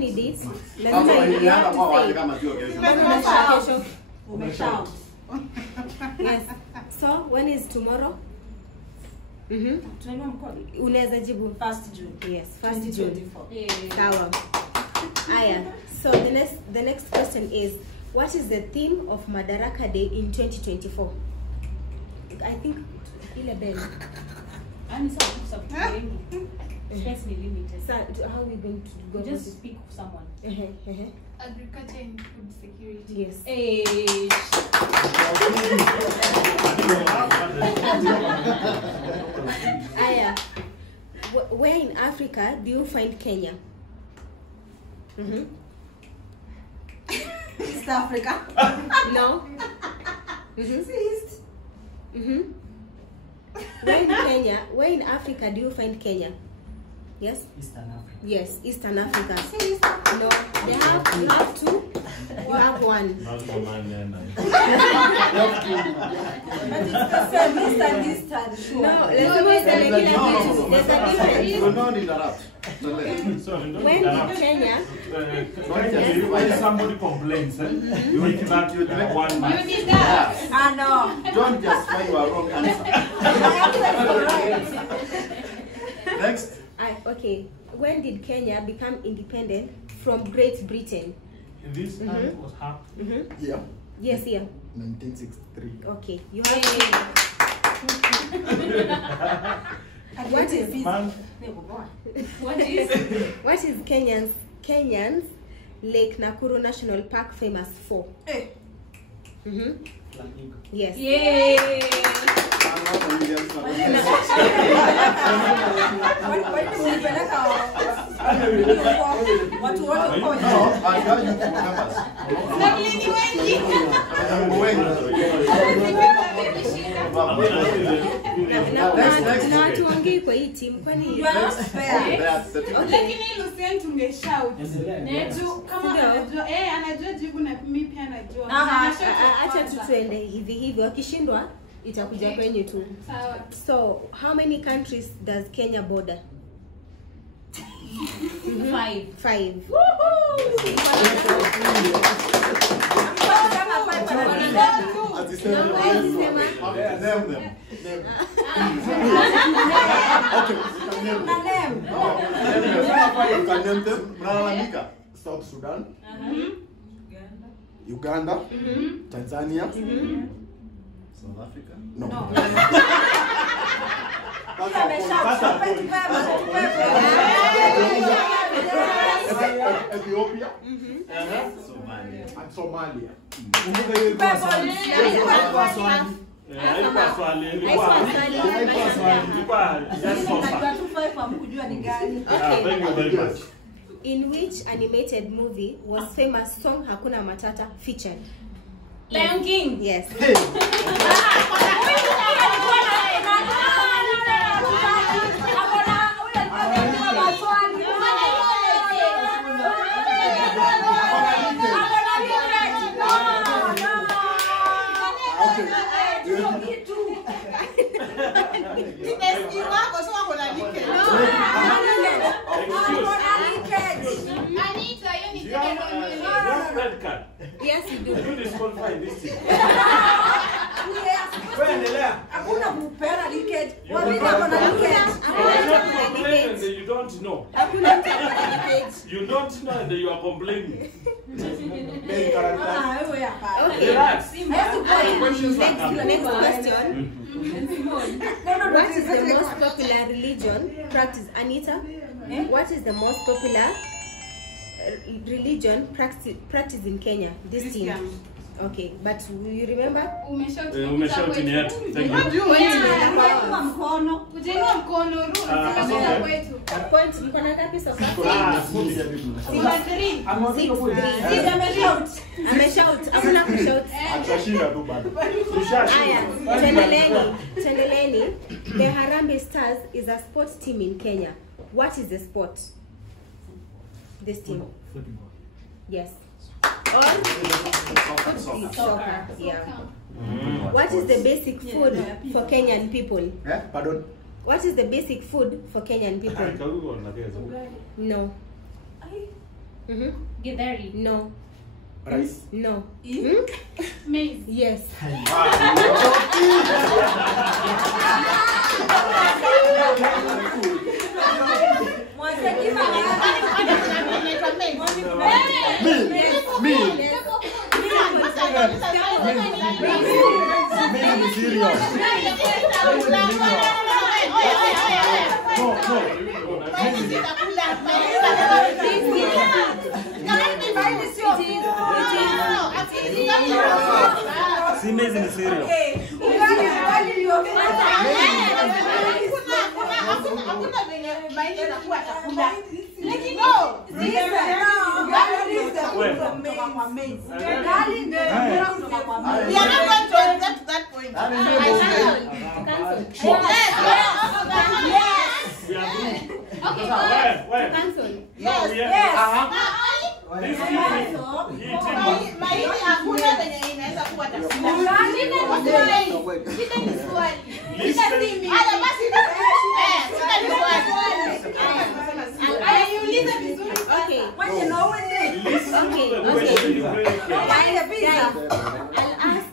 need it. Yes. So when is tomorrow? Unaweza jibu 1st June. Yes, 1st June. Sawa. Aya. So the next question is, what is the theme of Madaraka Day in 2024? I think ile bell. Space limited. So how are we going to go? Just speak of someone. Agriculture and food security. Yes. Aya. Where in Africa do you find Kenya? East Africa. No. East. Where in Africa do you find Kenya? Yes? Eastern Africa. Yes, Eastern Africa. No, you have two. You have one. But it's the same, East and Eastern. No, there's a difference. Don't interrupt. When did Kenya? When somebody complains, you will that you one man. You did that. I know. Don't just find your wrong answer. Next. Okay. When did Kenya become independent from Great Britain? This was happening. Yeah. Yes, yeah. 1963. Okay. You have What is Kenyan's Lake Nakuru National Park famous for? Yes. Yay! Tuongee kwa hii team kwani lakini Lucien tungeshout. Kama anajua anajua jibu na mimi pia najua. Acha tuende hivi wakishindwa itakuja kwenye tu. Sawa. So, how many countries does Kenya border? 5. South Sudan, Uganda, Tanzania, South Africa. No. Ethiopia, and Somalia. In which animated movie was famous song Hakuna Matata featured? Lion King. Yes. Yes, you do. You disqualify this thing. You don't know. You don't know and you are complaining. Relax. Next question. What is the most popular religion practice? Anita? What is the most popular religion practice in Kenya? This team. Okay, but you remember? Umeshout in yet. Thank you. Point, you can have so far. Ameshout. Hakuna kushout. Aya, Tendeleni. The Harambee Stars is a sports team in Kenya. What is the sport? This team. Football. Yes. Or soccer. Yeah. What is the basic food for Kenyan people? Pardon? What is the basic food for Kenyan people? No. Githeri. No. Rice. No. Maize. Yes.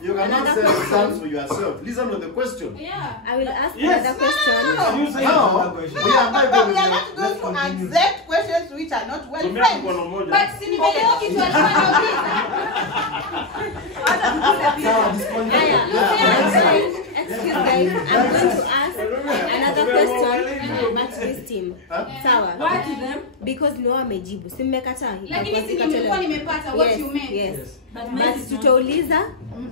You cannot say sounds for yourself. Listen to the question. Yeah. I will ask another question. Now, we are not going to accept questions which are not well framed. But sinimelewa kitu alikuwa Excuse guys, I'm going to ask another question but this team. Sawa. Why to them? Because no amejibu. Si mmekataa. Lakini si nimekuwa nimepata what you meant. Yes. But tutauliza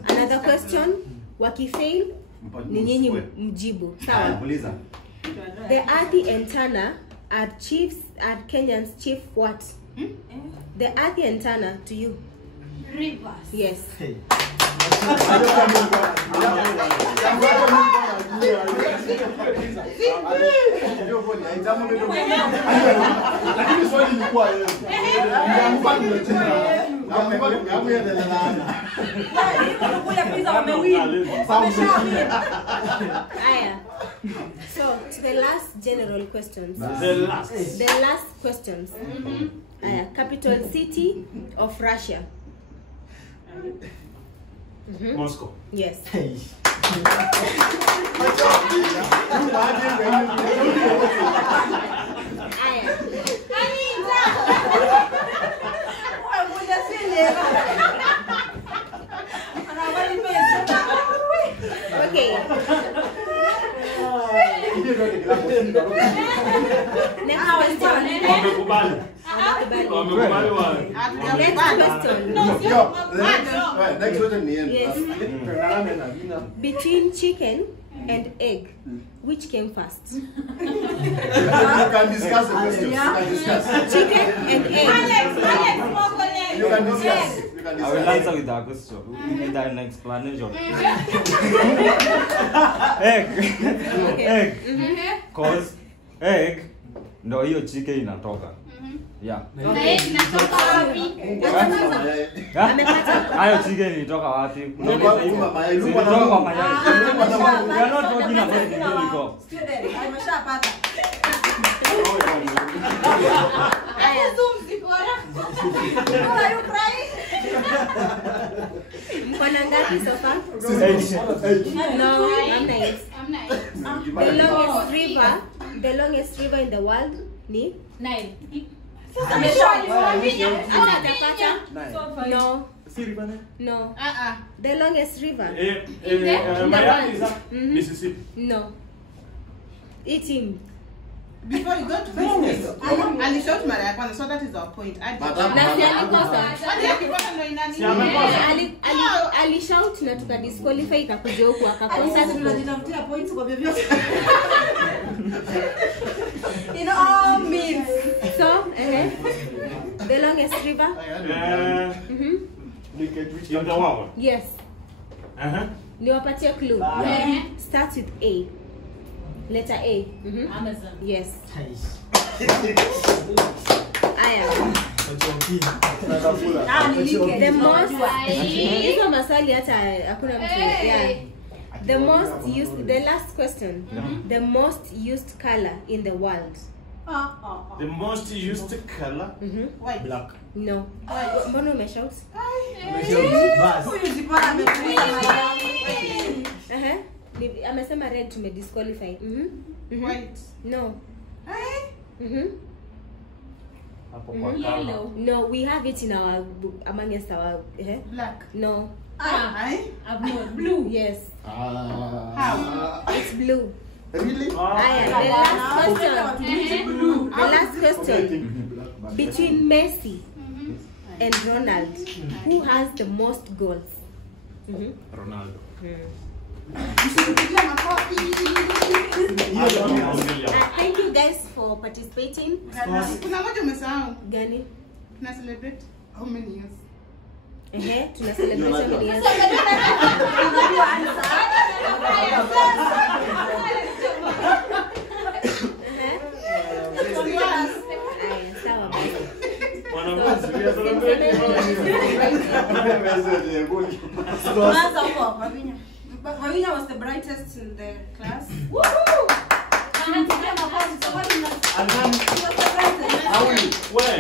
another question. Wakifail ni nyinyi mjibu. Sawa. The Athi and Tana are Kenyan's chief what? The Athi and Tana to you. Rivers. Yes. So to the last general questions. The last questions. Capital city of Russia. Moscow. Yes. Okay. Next question. Next question. Yes. Between chicken and egg, which came first? You can discuss the question. You can discuss. Chicken and egg. You can discuss. I will answer with that question. We need an explanation. Egg. Cause egg ndo hiyo chicken inatoka. Yeah. Hayo chicken ilitoka wapi? Unauliza hivyo. Ilitoka kwa mayai. We are not talking about the biblical. Student, ameshapata. Are you crying? Mkona ngapi so far? 8. No, I'm nice. I'm nice. The longest river in the world ni Nile. No. No. The longest river. Miami is Mississippi. No. Eating. Before you go to business, Ali shot Madaraka, so that is our point. Ali shout na tuka disqualify ikakuja huko akakosa. Tunajitafutia points kwa vyovyote. In all means. So, the longest river? In the world. Yes. Niwapatie clue. Starts with A. Letter A. Amazon. Yes. The most hizo maswali hata hakuna mtu. Yeah. The most used, the last question. The most used color in the world. The most used color? White. Black. No. Mbona umeshout? Amesema red tumedisqualify. White. No. Hapo kwa Yellow. No, we have it in our amongst our Black. no. Blue. Yes. How? It's blue. Really? Aya, the last question. Between Messi and Ronald, who has the most goals? Ronaldo. Thank you guys for participating. Kuna moja umesahau. Gani? Tuna celebrate how many years? Tuna celebrate how many years? Sawa basi. Wanafunzi, we are celebrating. Vavinya was the brightest in the class. And then, When?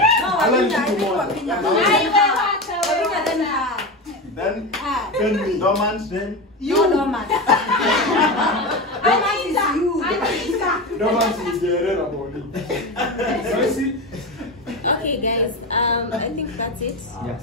then me. Dormant, then Dormant Dormant is the red body. Okay guys, I think that's it. Yes.